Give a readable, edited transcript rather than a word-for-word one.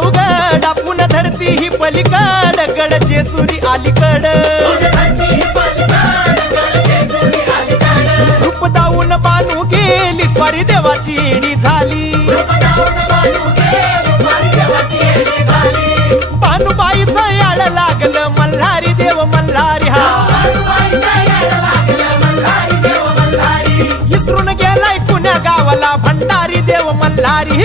चौगड आपण धरती ही पलीकड गड जेजुरी अलीकड रूप दाऊन बानू गेली स्वारी देवाची येडी झाली बानूबाईचं याड लागलं मल्हारी देव मल्हारी हा इसरून गेलाय पुण्या गावाला भंडारी देव मल्हारी